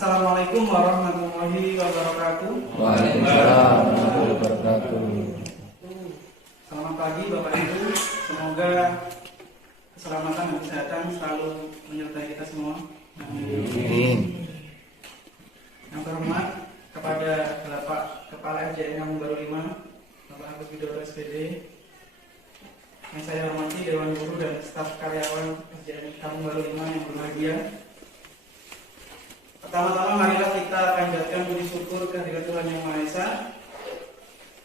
Assalamualaikum warahmatullahi wabarakatuh. Waalaikumsalam warahmatullahi wabarakatuh. Selamat pagi Bapak Ibu. Semoga keselamatan dan kesehatan selalu menyertai kita semua. Amin. Yang terhormat kepada Bapak Kepala SJN yang baru 5, Bapak Agus Widodo SPD. Yang saya hormati Dewan Guru dan staf karyawan SJN Kampung Baru 5 yang berbahagia. Pertama-tama marilah kita panjatkan puji syukur kehadirat Tuhan Yang Maha Esa,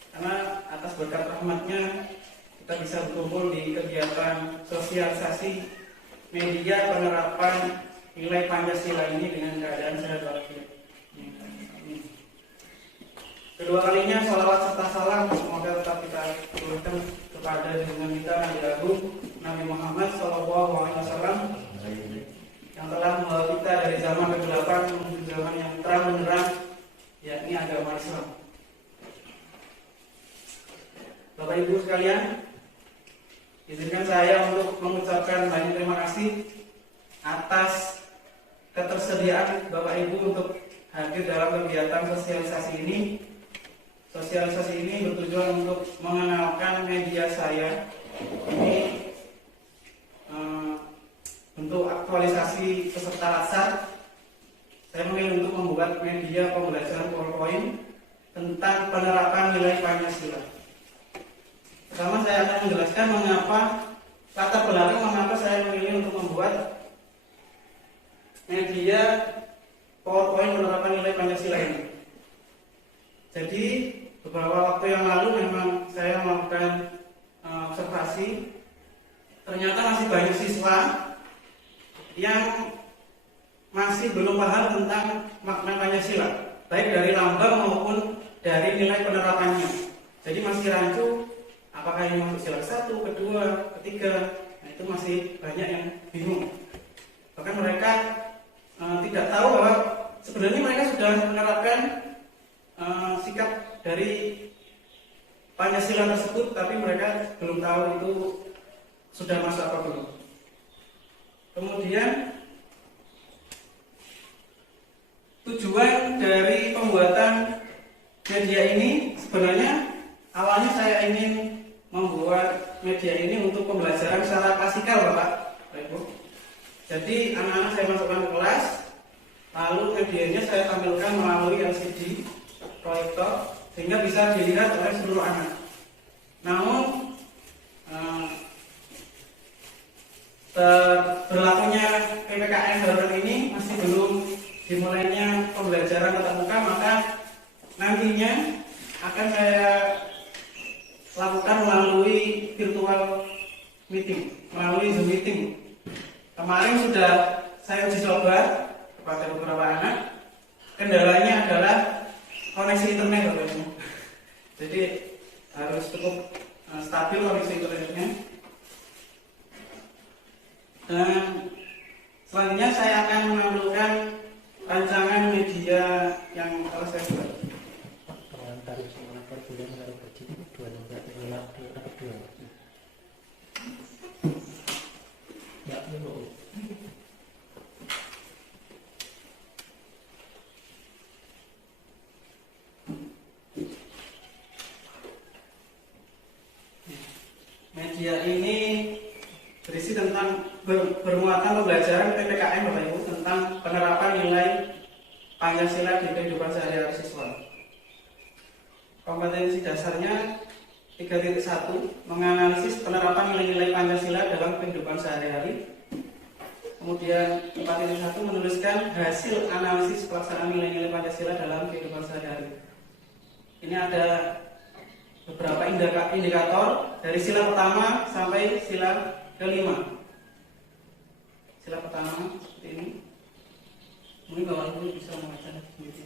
karena atas berkat rahmatnya kita bisa berkumpul di kegiatan sosialisasi media penerapan nilai Pancasila ini dengan keadaan sehat walafiat. Kedua kalinya sholawat serta salam semoga tetap kita turunkan kepada junjungan kita Nabi Agung Nabi Muhammad SAW yang telah membawa kita dari zaman kegelapan menuju zaman yang terang benderang, yakni agama Islam. Bapak Ibu sekalian, izinkan saya untuk mengucapkan banyak terima kasih atas ketersediaan Bapak Ibu untuk hadir dalam kegiatan sosialisasi ini. Sosialisasi ini bertujuan untuk mengenalkan media saya. Ini untuk aktualisasi peserta latsar, saya memilih untuk membuat media pembelajaran PowerPoint tentang penerapan nilai Pancasila. Pertama saya akan menjelaskan mengapa latar belakang mengapa saya memilih untuk membuat media PowerPoint penerapan nilai Pancasila ini. Jadi beberapa waktu yang lalu memang saya melakukan observasi, ternyata masih banyak siswa yang masih belum paham tentang makna Pancasila, baik dari lambang maupun dari nilai penerapannya. Jadi masih rancu, apakah ini masuk sila 1, kedua, ketiga. Nah, itu masih banyak yang bingung. Bahkan mereka tidak tahu bahwa sebenarnya mereka sudah menerapkan sikap dari Pancasila tersebut, tapi mereka belum tahu itu sudah masuk apa belum. Kemudian tujuan dari pembuatan media ini sebenarnya awalnya saya ingin membuat media ini untuk pembelajaran secara klasikal, Bapak Ibu. Jadi anak-anak saya masukkan ke kelas, lalu medianya saya tampilkan melalui LCD proyektor sehingga bisa dilihat oleh seluruh anak. Namun berlakunya PPKM darurat ini masih belum dimulainya pembelajaran tatap muka, maka nantinya akan saya lakukan melalui virtual meeting, melalui Zoom meeting. Kemarin sudah saya uji coba kepada beberapa anak. Kendalanya adalah koneksi internet, jadi harus cukup stabil koneksi internetnya. Dan selanjutnya saya akan menampilkan rancangan media yang telah saya buat. Media ini berisi tentang bermuatan pembelajaran PPKM Bapak Ibu tentang penerapan nilai Pancasila di kehidupan sehari-hari siswa. Kompetensi dasarnya 3.1 menganalisis penerapan nilai-nilai Pancasila dalam kehidupan sehari-hari. Kemudian 4.1 menuliskan hasil analisis pelaksanaan nilai-nilai Pancasila dalam kehidupan sehari-hari. Ini ada beberapa indikator dari sila pertama sampai sila kelima. Sila pertama seperti ini. Mungkin Bapak Ibu bisa membaca sendiri.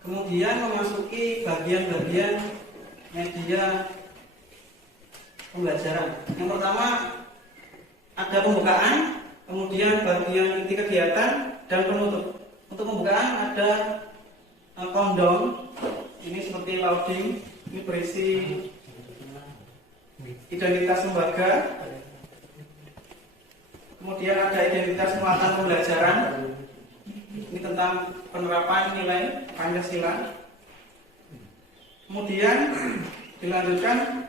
Kemudian memasuki bagian-bagian media pembelajaran. Yang pertama ada pembukaan, kemudian bagian inti kegiatan dan penutup. Untuk pembukaan ada countdown, ini seperti loading, ini berisi identitas lembaga, kemudian ada identitas muatan pembelajaran, ini tentang penerapan nilai Pancasila. Kemudian dilanjutkan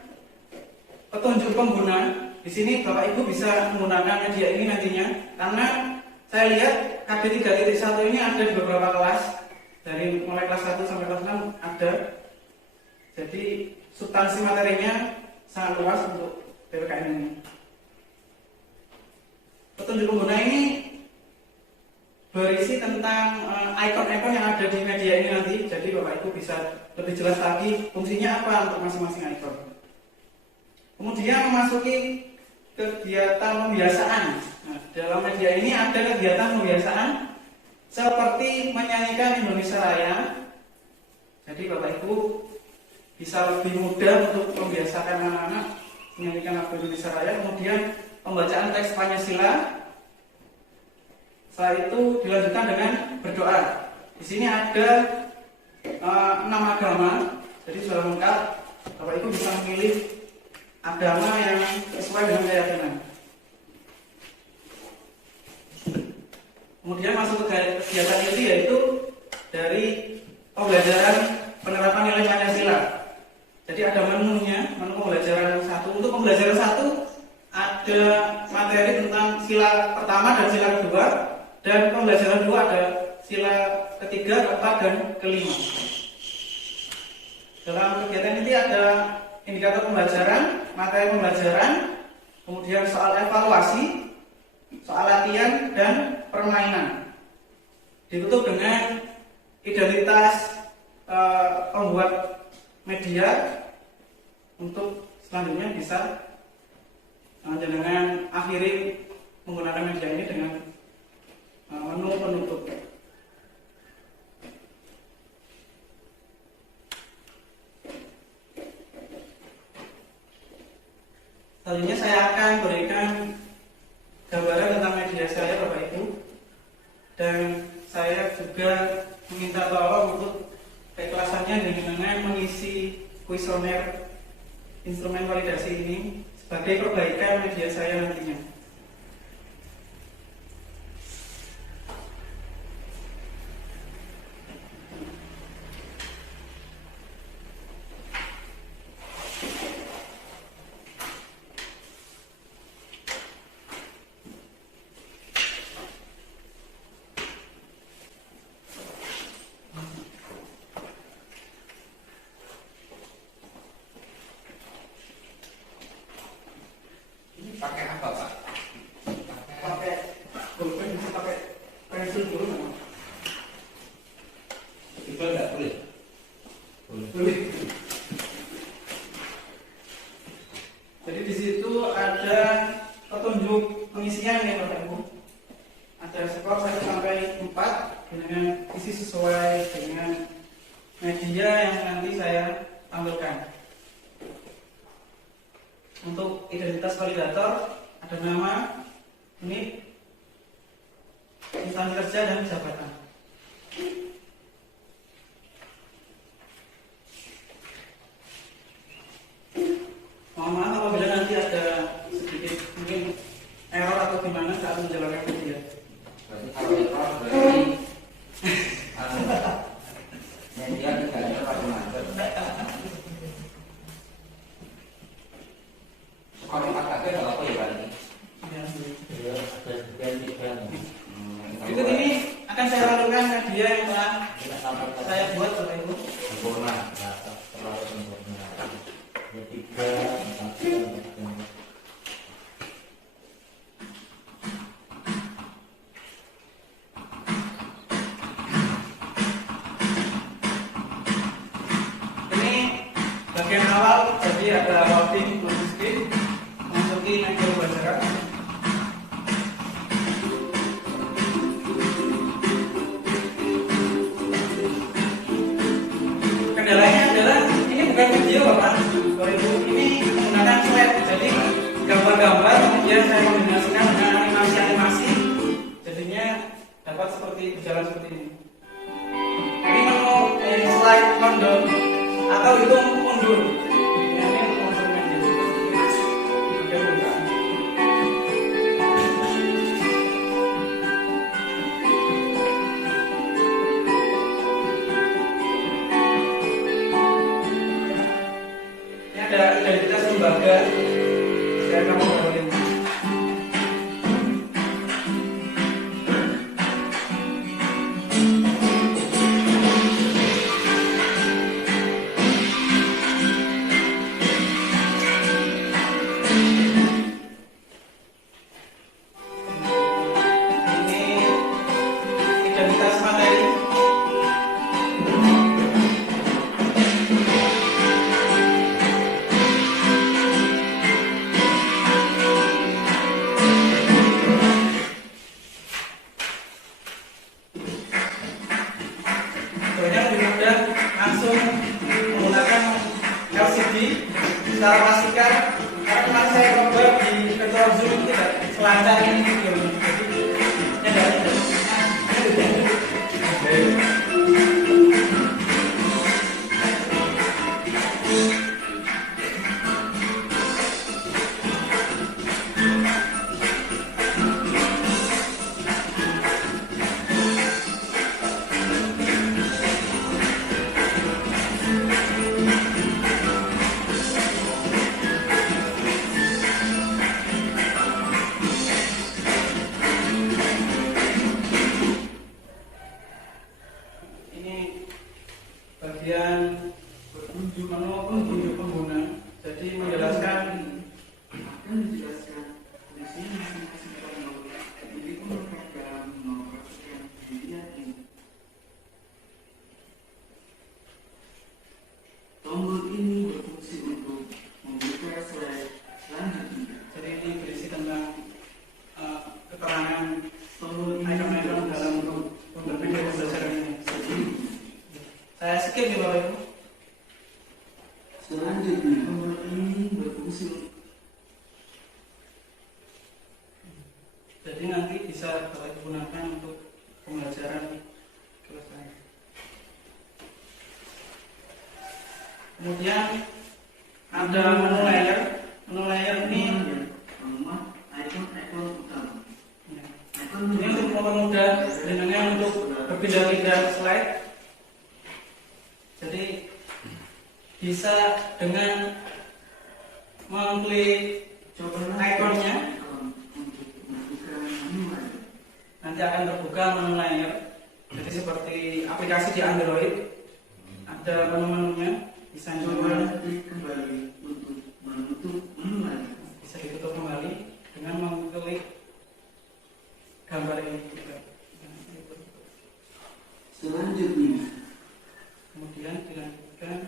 petunjuk pengguna. Di sini Bapak Ibu bisa menggunakan media ini nantinya, karena saya lihat KB 3.1 ini ada di beberapa kelas, dari mulai kelas 1 sampai kelas 6 ada. Jadi substansi materinya sangat luas untuk PPKN ini. Petunjuk pengguna ini berisi tentang ikon-ikon yang ada di media ini nanti. Jadi Bapak Ibu bisa lebih jelas lagi fungsinya apa untuk masing-masing ikon. Kemudian memasuki kegiatan pembiasaan. Nah, dalam media ini ada kegiatan pembiasaan seperti menyanyikan Indonesia Raya. Jadi Bapak Ibu bisa lebih mudah untuk membiasakan anak-anak menyanyikan lagu Indonesia Raya. Kemudian pembacaan teks Pancasila. Setelah itu dilanjutkan dengan berdoa. Di sini ada 6 agama. Jadi sudah lengkap. Bapak Ibu bisa memilih agama yang sesuai dengan keyakinan. Kemudian masuk ke kegiatan inti, yaitu dari pembelajaran penerapan nilai Pancasila. Jadi ada menunya, menu pembelajaran 1. Untuk pembelajaran 1 ada materi tentang sila pertama dan sila kedua, dan pembelajaran 2 ada sila ketiga, keempat, dan kelima. Dalam kegiatan inti ada indikator pembelajaran, materi pembelajaran, kemudian soal evaluasi, soal latihan, dan permainan. Ditutup dengan identitas pembuat media. Untuk selanjutnya bisa dengan akhiri menggunakan media ini dengan menu penutup. Selanjutnya saya akan berikan gambaran tentang media saya, Bapak Ibu, dan saya juga meminta tolong untuk keikhlasannya dengan mengisi kuesioner instrumen validasi ini sebagai perbaikan media saya nantinya. Pakai apa, Pak? Pakai pulpen, bisa pakai pensil dulu nggak? Itu enggak boleh. Boleh. Jadi di situ ada petunjuk pengisian ya Bapak Ibu. Ada skor 1 sampai 4 dengan isi sesuai dengan media yang nanti saya tampilkan. Untuk identitas validator ada nama, NIK, instansi kerja, dan jabatan. Mohon maaf apabila nanti ada sedikit mungkin error atau gimana saat menjalankan media. Berarti kalau error berarti media tidak ada macam-macam. Skor 4 kakek kalau apa ya Pak ini? Ya, ada sekian. Berikut ini akan saya lakukan media yang telah saya buat Bapak Ibu. Sempurna, terlalu sempurna. Ya, 3, 4, 5. Ini bagian awal, jadi ada loading logistik, masuki media pembelajaran. Kendalanya adalah ini bukan video Bapak Ibu, ini menggunakan slide, jadi gambar-gambar kemudian saya kombinasikan dengan animasi-animasi, jadinya dapat seperti berjalan seperti ini. icon-icon dalam untuk video pembelajaran ini. Saya skip ya Bapak Ibu. Selanjutnya, tombol ini berfungsi. Jadi nanti bisa Bapak Ibu gunakan untuk pembelajaran kelas lain. Kemudian ada menu layer. Menu layer ini Rumah, icon utama. ini untuk mempermudah dengan untuk berpindah-pindah slide. Jadi bisa dengan mengklik ikonnya nanti akan terbuka menu layer. Jadi seperti aplikasi di Android ada menu-menunya, bisa Coba klik kembali untuk menutup menu lain. bisa ditutup kembali dengan mengklik gambar ini. Selanjutnya, Kemudian dilanjutkan.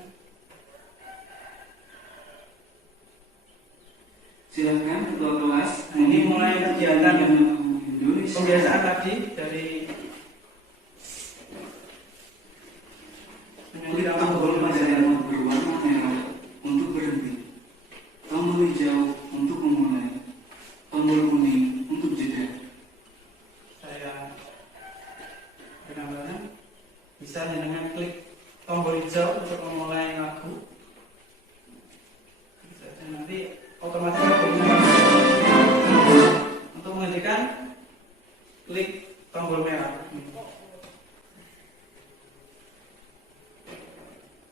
silakan ketua kelas. Nah, ini mulai kegiatan Indonesia. pembiasaan tadi dari Klik tombol pelajaran berwarna merah untuk berhenti. Tombol hijau untuk memulai. Tombol kuning untuk jeda. saya gambarnya bisa dengan klik tombol hijau untuk memulai lagu. Bisa saja nanti otomatis lagunya. Untuk menghentikan klik tombol merah.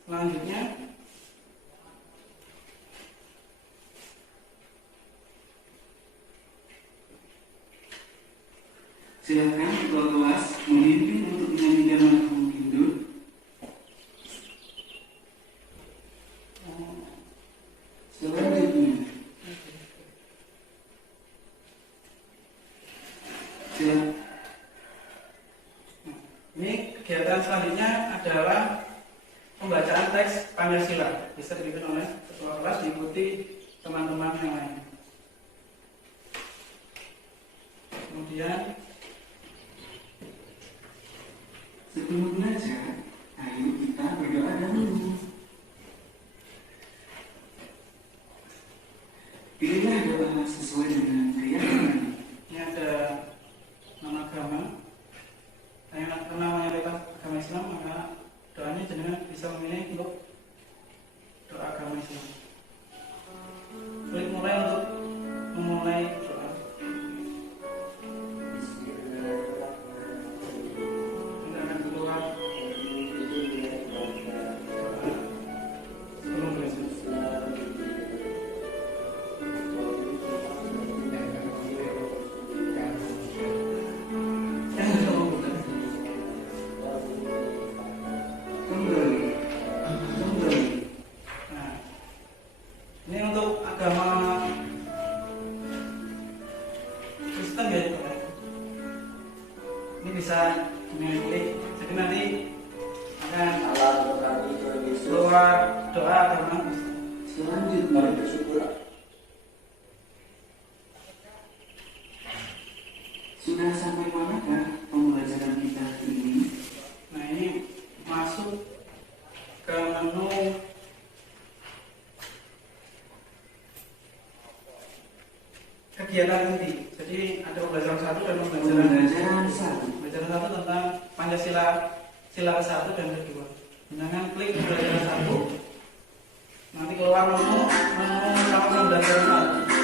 Selanjutnya Silakan ketua kelas memimpin untuk menyanyikan lagu Hindu. Selanjutnya, silakan. ini kegiatan selanjutnya adalah pembacaan teks Pancasila. Bisa dipimpin oleh ketua kelas, diikuti teman-teman yang lain. Kemudian Sebelum belajar, ayo kita berdoa dahulu. Pilihlah doa sesuai dengan keyakinan. ini ada nama agama. Karena mayoritas agama Islam, maka doanya jenengan bisa memilih untuk doa agama Islam. Klik mulai untuk memulai doa. Ini akan keluar sebelum belajar. Kembali. Nah, ini untuk agama Kristen ya, Pak. Ini bisa memilih. Jadi nanti akan keluar doa agama Kristen. Selanjutnya, sudah sampai manakah pembelajaran kita hari ini? Nah, ini masuk ke menu kegiatan inti. Jadi ada pembelajaran 1 dan pembelajaran Pembelajaran satu. Pembelajaran 1 tentang Pancasila, sila ke-1 dan ke-2. Dengan klik pembelajaran 1, nanti keluar menu sama pembelajaran 1.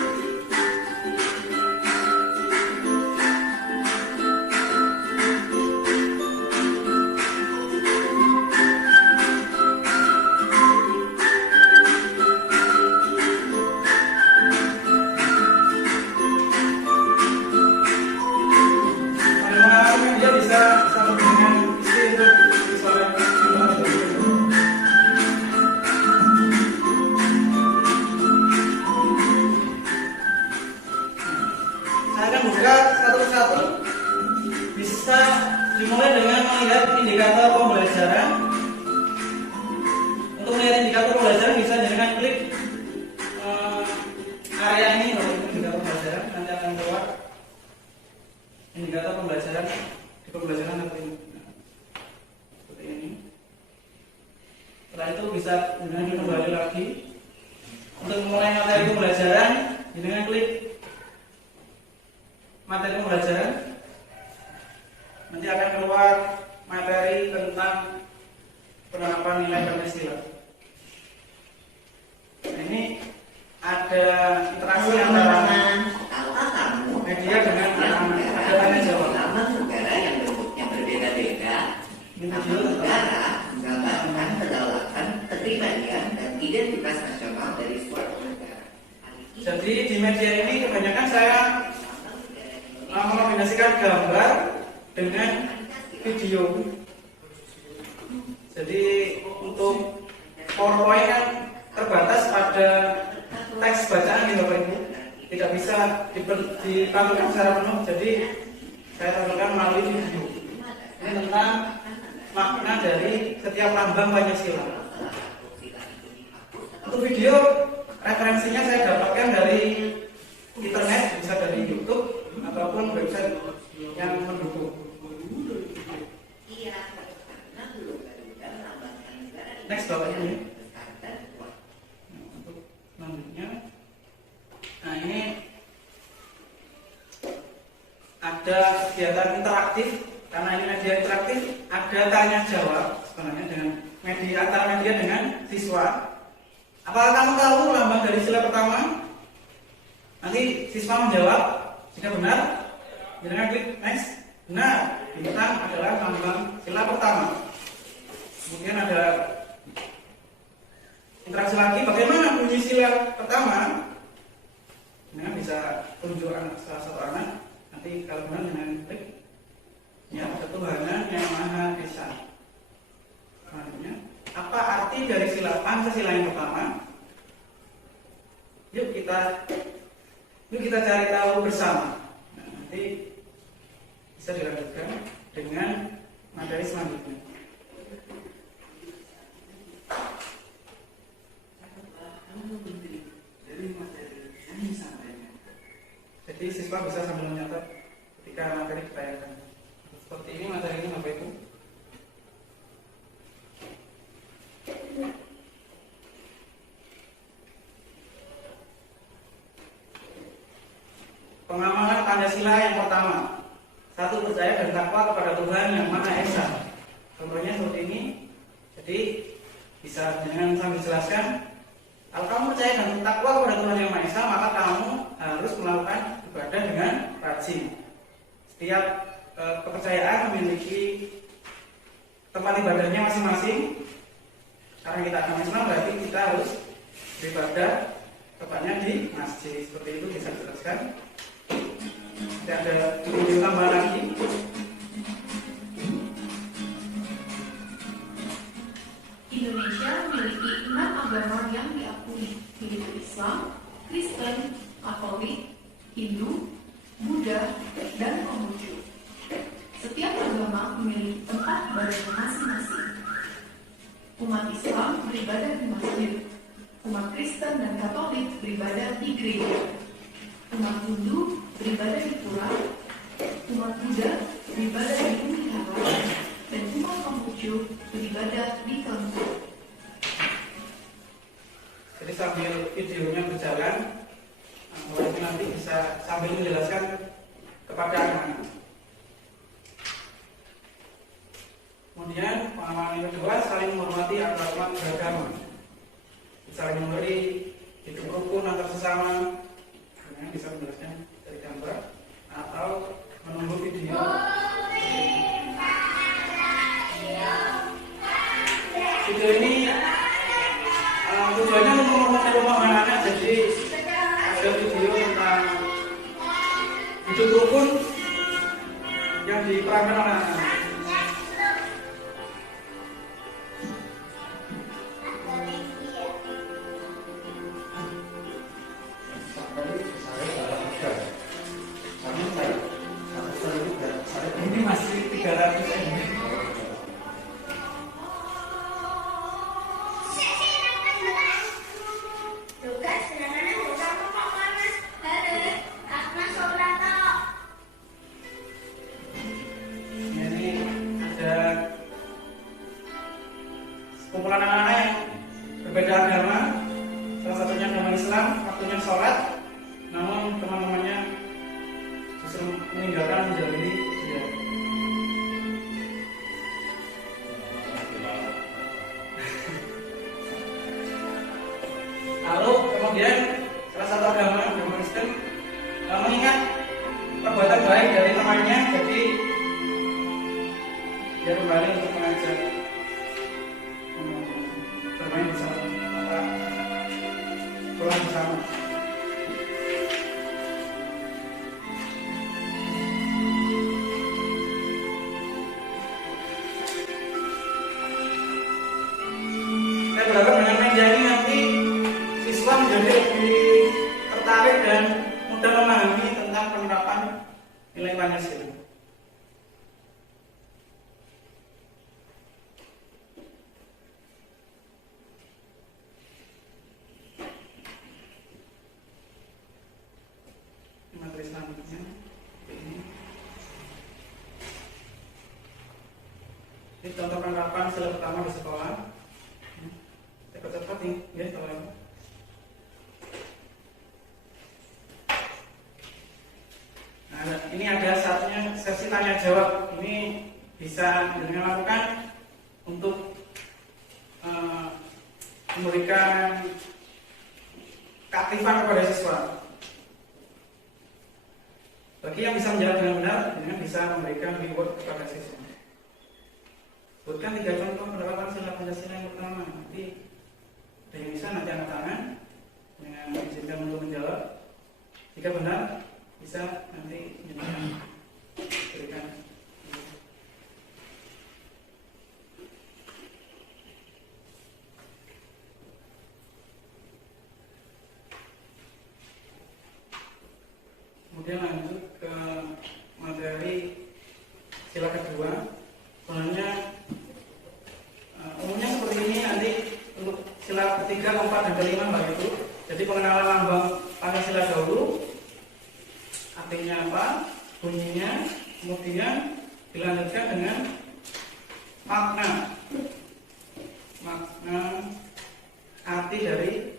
Dia bisa sama dengan isi untuk suara. Saya akan buka satu persatu. Bisa dimulai dengan melihat indikator pembelajaran. Untuk melihat indikator pembelajaran bisa dengan klik area ini, indikator pembelajaran, nanti akan keluar indikator data pembelajaran di pembelajaran apa ini? Nah, seperti ini. Setelah itu bisa dengan kembali lagi untuk memulai materi pembelajaran dengan klik materi pembelajaran. Nanti akan keluar materi tentang penerapan nilai Pancasila. Nah, ini ada interaksi antara media dengan anak-anak. Ada tanya jawab. Negara yang bentuknya berbeda-beda, namun negara menggambarkan kedaulatan, kepribadian, dan identitas nasional dari suatu negara. Jadi di media ini kebanyakan saya mengombinasikan gambar dengan video. Jadi untuk PowerPoint kan terbatas pada teks bacaan gitu Bapak Ibu, tidak bisa ditampilkan secara penuh. Jadi saya tampilkan melalui video. Ini tentang makna dari setiap lambang Pancasila. Untuk video referensinya saya dapatkan dari internet, bisa dari YouTube ataupun website yang mendukung. Next Bapak Ibu. Untuk selanjutnya, nah ini ada kegiatan interaktif. Karena ini media interaktif, ada tanya jawab sebenarnya dengan media, antara media dengan siswa. Apakah kamu tahu lambang dari sila pertama? Nanti siswa menjawab, jika benar, jangan klik next. Benar, bintang adalah lambang sila pertama. Kemudian ada interaksi lagi, bagaimana bunyi sila pertama? Nah, bisa tunjuk salah satu anak. Nanti kalau benar dengan klik. Ya, ketuhanan yang Maha Esa. Selanjutnya, apa arti dari sila Pancasila yang pertama? Yuk kita cari tahu bersama. Nah, nanti bisa dilanjutkan dengan materi selanjutnya. Jadi siswa bisa sambil mencatat ketika materi ditanyakan. Seperti ini materinya Bapak Ibu. Pengamalan Pancasila yang pertama. 1. Percaya dan takwa kepada Tuhan yang Maha Esa. Contohnya seperti ini. Jadi bisa dengan sambil jelaskan. Kalau kamu percaya dan takwa kepada Tuhan yang Maha Esa, maka kamu harus melakukan ibadah dengan rajin. Setiap kepercayaan memiliki tempat ibadahnya masing-masing. Karena kita agama Islam, berarti kita harus beribadah tepatnya di masjid. Seperti itu bisa dijelaskan. Tidak ada video tambahan lagi. Indonesia memiliki 6 agama yang diakui, yaitu Islam, Kristen, Katolik, Hindu, Buddha, dan Konghucu. Setiap agama memiliki tempat ibadahnya masing-masing. Umat Islam beribadah di masjid, umat Kristen dan Katolik beribadah di gereja, umat Hindu beribadah di pura, umat Buddha beribadah di wihara, dan umat Konghucu beribadah di kelenteng. Jadi sambil videonya berjalan, nanti bisa sambil menjelaskan kepada anak-anak. Kemudian pengamalan yang kedua, saling menghormati antarumat beragama. Saling memberi hidup rukun antar sesama. Kemudian bisa menjelaskan dari gambar atau menunggu video. Video ini tujuannya untuk mempermudah anak-anak. Jadi ada video tentang hidup rukun yang diperankan oleh anak-anak. Ini masih 300 MB. dia kembali untuk mengajak bermain bersama, pulang bersama. Saya berharap dengan media ini nanti siswa menjadi lebih tertarik dan mudah memahami tentang penerapan nilai Pancasila. Materi selanjutnya ini contoh penerapan sila pertama di sekolah. Cepat-cepat nih, ya kalau nah, ini ada satunya sesi tanya jawab. Ini bisa dilakukan untuk memberikan keaktifan kepada siswa. Bagi yang bisa menjawab dengan benar, dengan bisa memberikan reward kepada siswa. Buatkan 3 contoh penerapan sila Pancasila yang pertama. Nanti ada yang bisa nanti angkat tangan dengan izinkan untuk menjawab. Jika benar, bisa nanti berikan. Kemudian lanjut ke materi sila kedua. Sebenarnya umumnya seperti ini nanti untuk sila ketiga, keempat, dan kelima Mbak Ibu. Jadi pengenalan lambang Pancasila dahulu, artinya apa, bunyinya, kemudian dilanjutkan dengan makna arti dari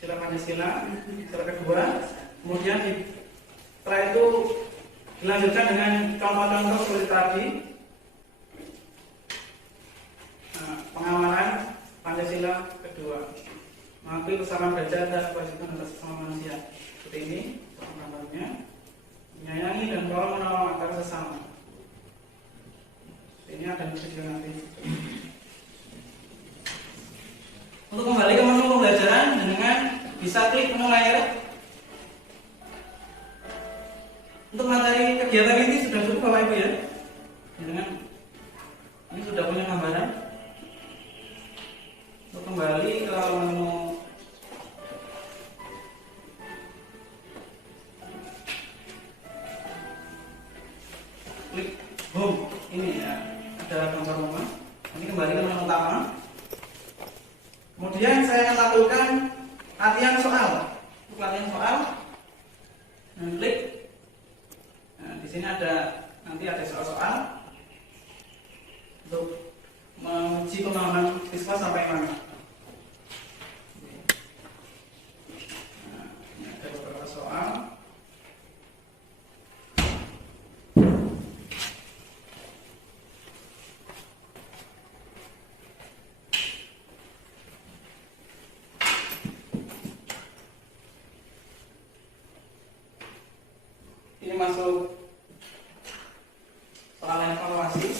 sila Pancasila, sila kedua. Kemudian setelah itu dilanjutkan dengan contoh-contoh seperti tadi, pengamalan Pancasila kedua, mengakui kesamaan derajat dan kewajiban atas sesama manusia. Seperti ini gambarnya, menyayangi dan menolong antar sesama. Ini ada video nanti. Untuk kembali ke menu pembelajaran, dengan bisa klik menu layar. Untuk materi kegiatan ini sudah cukup Bapak Ibu ya. Dengan ini sudah punya gambaran. Untuk kembali ke menu klik home ini ya, ada gambar rumah. Ini kembali ke menu utama. Kemudian saya akan lakukan latihan soal. Untuk latihan soal, klik. Nah, di sini nanti ada soal-soal untuk menguji pemahaman siswa sampai mana. Nah, ini ada beberapa soal. Ini masuk soal evaluasi.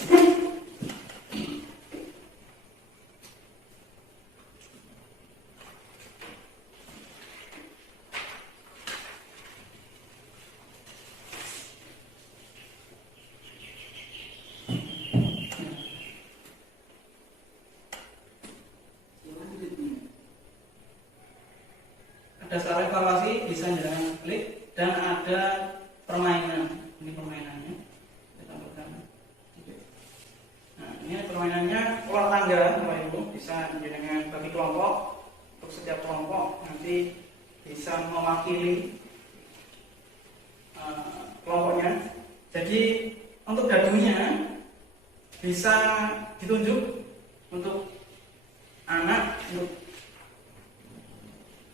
Ada soal evaluasi, bisa jangan klik, dan ada permainan. Ini permainannya. Kita tampilkan. Nah, ini permainannya ular tangga, Bapak Ibu. Bisa dengan bagi kelompok. Untuk setiap kelompok nanti bisa mewakili kelompoknya. Jadi untuk dadunya bisa ditunjuk untuk anak untuk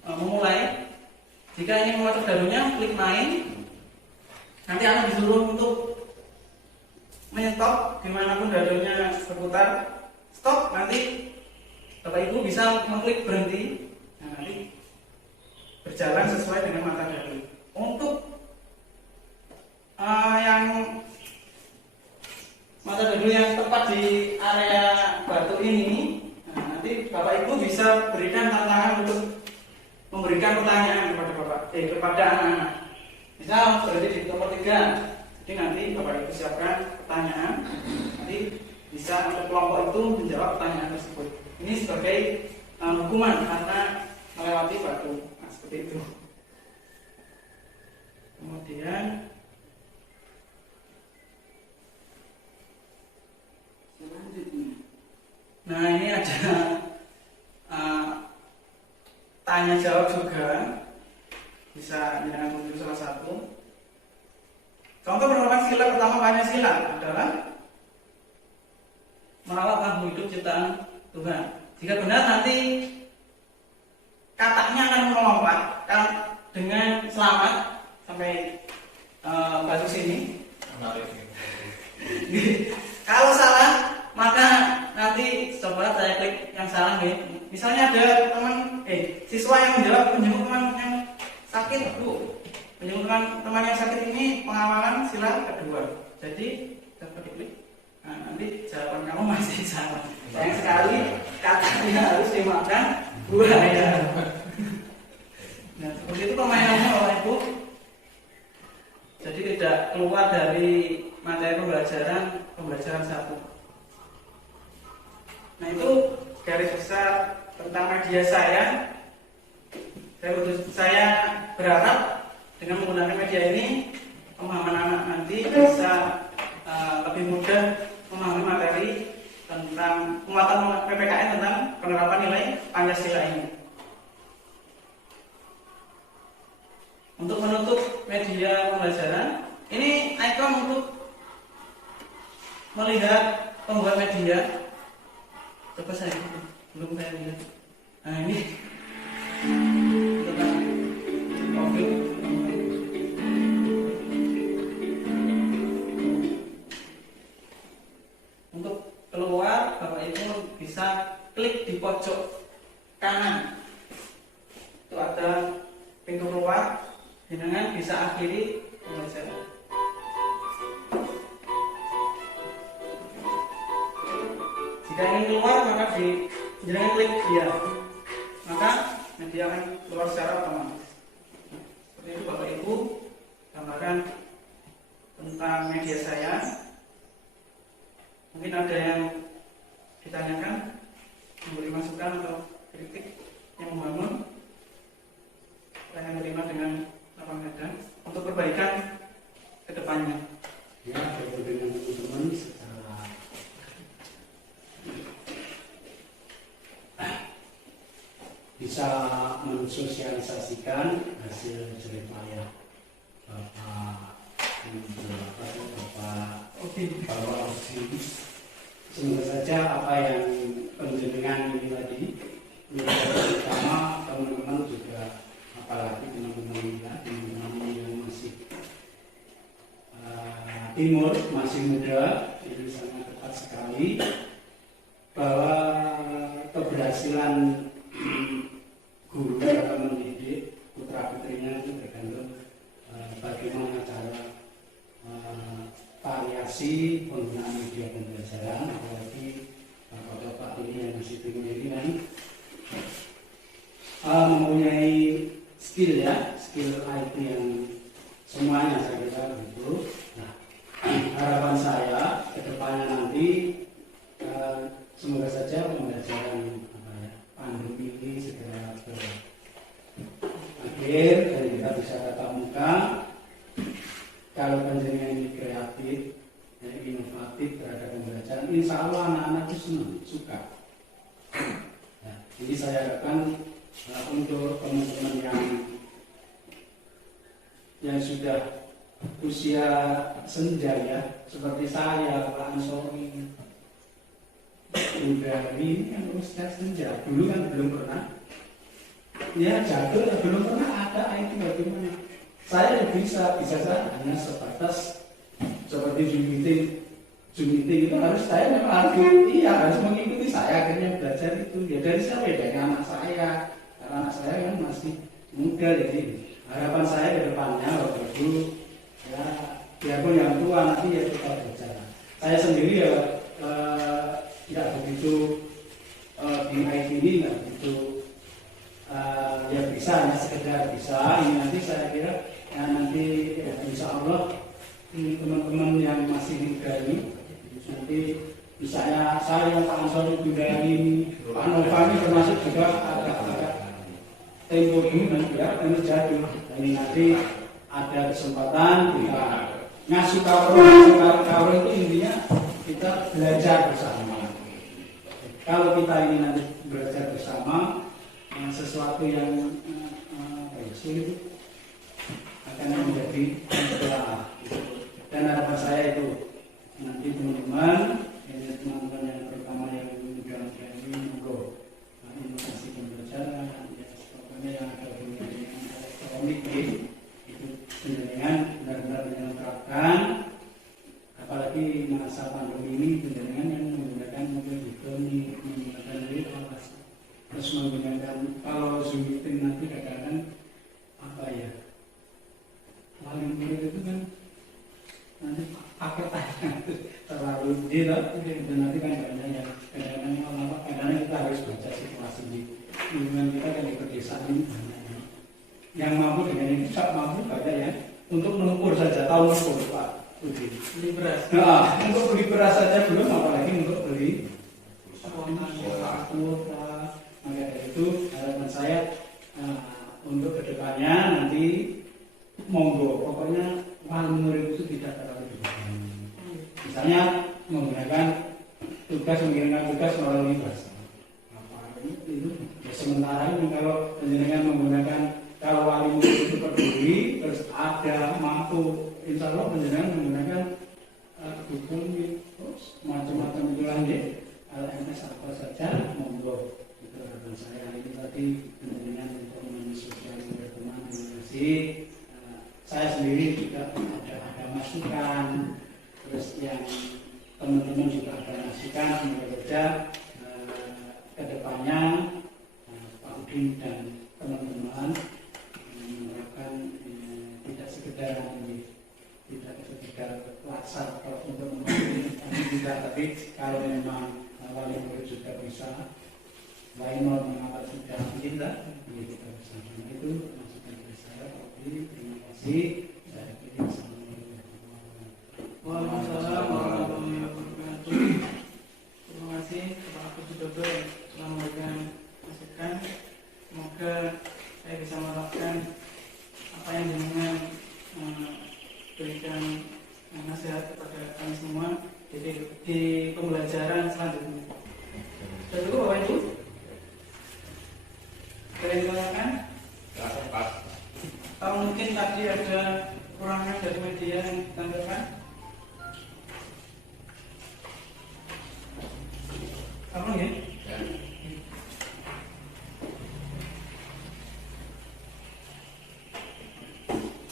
memulai. Jika ingin mengatur dadunya, klik main. Nanti akan disuruh untuk menyetop dimanapun dadunya berputar. Stop, nanti Bapak Ibu bisa mengklik berhenti. Nah, nanti berjalan sesuai dengan mata dadu. Untuk yang dulu yang tepat di area batu ini. Nah, nanti Bapak Ibu bisa berikan tantangan untuk memberikan pertanyaan kepada anak-anak. Misal berarti di nomor 3. Jadi nanti Bapak Ibu siapkan pertanyaan. Nanti bisa untuk kelompok itu menjawab pertanyaan tersebut. Ini sebagai hukuman karena melewati batu. Nah, seperti itu. Kemudian Selanjutnya, nah ini ada tanya jawab juga, bisa dengan tunjuk salah satu. Contoh penerapan sila pertama Pancasila adalah merawat makhluk hidup ciptaan Tuhan. Jika benar nanti katanya akan melompat dengan selamat sampai batu sini. Kalau salah, maka nanti coba saya klik yang salah nih. Misalnya ada teman siswa yang menjawab menjemput teman yang sakit, Bu. Menjemput teman yang sakit ini pengawalan sila kedua. Jadi dapat diklik. Nah, nanti jawaban kamu masih salah. Sayang sekali katanya harus dimakan buaya. Nah, seperti itu permainannya Bapak Ibu. Jadi tidak keluar dari materi pembelajaran 1. Nah, itu garis besar tentang media saya. Saya berharap dengan menggunakan media ini pemahaman anak nanti bisa lebih mudah memahami materi tentang penguatan PPKN tentang penerapan nilai Pancasila ini. Untuk menutup media pembelajaran, ini ikon untuk melihat pembuat media. Coba saya belum saya lihat. Nah, ini tentang profil. Untuk keluar, Bapak Ibu bisa klik di pojok kanan. Itu ada pintu keluar. Jenengan bisa akhiri pembelajaran. Jika ingin keluar, maka jenengan klik dia, maka media akan keluar secara otomatis. Seperti itu Bapak Ibu, gambaran tentang media saya. Mungkin ada yang ditanyakan, memberi masukan atau kritik yang membangun. Saya akan terima dengan lapang dada untuk perbaikan ke depannya. Ya, dengan teman-teman secara bisa mensosialisasikan hasil jerih payah Bapak semoga saja apa yang penjenengan ini tadi terutama teman-teman juga, apalagi teman-teman yang masih timur, masih muda, ini sangat tepat sekali bahwa keberhasilan guru dalam mendidik putra putrinya itu tergantung bagaimana cara variasi penggunaan media pembelajaran, apalagi bapak-bapak ini yang masih timur ini kan mempunyai skill ya, skill IT yang semuanya saya kira begitu. Nah, harapan saya ke depannya nanti semoga saja pembelajaran pandemi ini segera berakhir dan kita bisa tatap muka. Kalau panjenengan ini kreatif, inovatif terhadap pembelajaran, insya Allah anak-anak itu senang, suka. Nah, ini saya harapkan untuk teman-teman yang sudah usia senja ya, seperti saya, Pak Ansori, udah ini kan usia senja, dulu kan belum pernah, ya jadul ya belum pernah ada itu bagaimana. Saya bisa saya hanya sebatas seperti Zoom meeting itu harus saya memang harus mengikuti saya akhirnya belajar itu ya dari siapa ya, dari anak saya, karena anak saya kan masih muda. Jadi harapan saya ke depannya Bapak Ibu ya biarpun yang tua nanti ya kita belajar saya sendiri ya tidak begitu di IT ini nggak begitu ya bisa, hanya sekedar bisa. Ini nanti saya kira ya nanti ya, insya Allah ini teman-teman yang masih muda ini nanti misalnya saya yang Pak Ansori juga ini, Pak Nova ini termasuk juga agak-agak tempo dulu nanti ya, terjadi. Ini nanti ada kesempatan kita ngasih kawro itu intinya kita belajar bersama. Kalau kita ini nanti belajar bersama sesuatu yang sulit akan menjadi mudah. Dan harapan saya itu nanti teman-teman yang pertama yang muda-muda ini monggo inovasi pembelajaran ya, pokoknya yang ada hubungannya dengan elektronik itu penjaringan benar-benar menerapkan, apalagi masa pandemi ini penjaringan yang menggunakan mobil elektronik, menggunakan WhatsApp, terus menggunakan kalau Zoom meeting nanti kadang-kadang apa ya paling murid itu kan nanti pakai terlalu tidak, dan nanti kan banyak kadang-kadang kita harus baca situasi di lingkungan kita kan di pedesaan ini banyak yang mampu dengan ini tidak mampu banyak ya untuk mengukur saja, tahu mengukur Pak Budi beli beras. Nah, untuk beli beras saja belum, apalagi untuk beli kuota. Maka dari itu harapan saya untuk kedepannya nanti monggo pokoknya wali murid itu tidak terlalu berlebihan. Misalnya menggunakan mengirimkan tugas melalui bahasa. Itu ya, sementara ini kalau penjenengan menggunakan, kalau wali murid itu peduli terus ada mampu, insya Allah penjenengan menggunakan dukung terus macam-macam itu lagi LMS apa saja monggo. Itu harapan saya. Ini tadi penjenengan untuk menyesuaikan teman terima kasih. Saya sendiri juga ada masukan, terus yang teman-teman juga ada masukan, semoga saja kedepannya Pak Udin dan teman-teman menerapkan tidak sekedar laksar untuk membantu tidak, tapi kalau memang wali murid juga bisa, lain mau mengapa sudah kita kita bersama. Itu masukan dari saya Pak Udin. Terima kasih. Waalaikumsalam warahmatullahi wabarakatuh. Terima kasih kepada Pak Sudodo yang telah memberikan masukan. Semoga saya bisa menerapkan apa yang dengan berikan nasihat kepada kami semua di pembelajaran selanjutnya. Sudah cukup Bapak Ibu? Ada yang ditanyakan? Atau mungkin tadi ada kurangan dari media yang ditampilkan? Apa ya?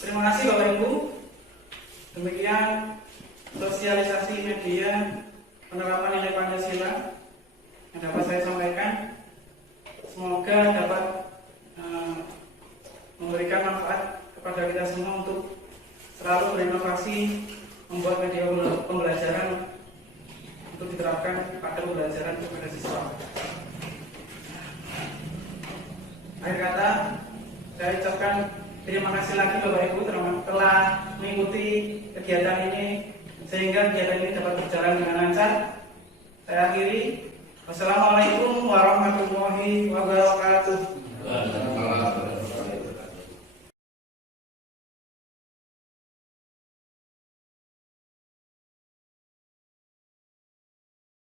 Terima kasih Bapak Ibu. Demikian sosialisasi media penerapan nilai Pancasila yang dapat saya sampaikan. Semoga dapat memberikan manfaat kepada kita semua untuk selalu berinovasi membuat media pembelajaran untuk diterapkan pada pembelajaran kepada siswa. Akhir kata, saya ucapkan terima kasih lagi Bapak Ibu telah mengikuti kegiatan ini sehingga kegiatan ini dapat berjalan dengan lancar. Saya akhiri. Wassalamualaikum warahmatullahi wabarakatuh.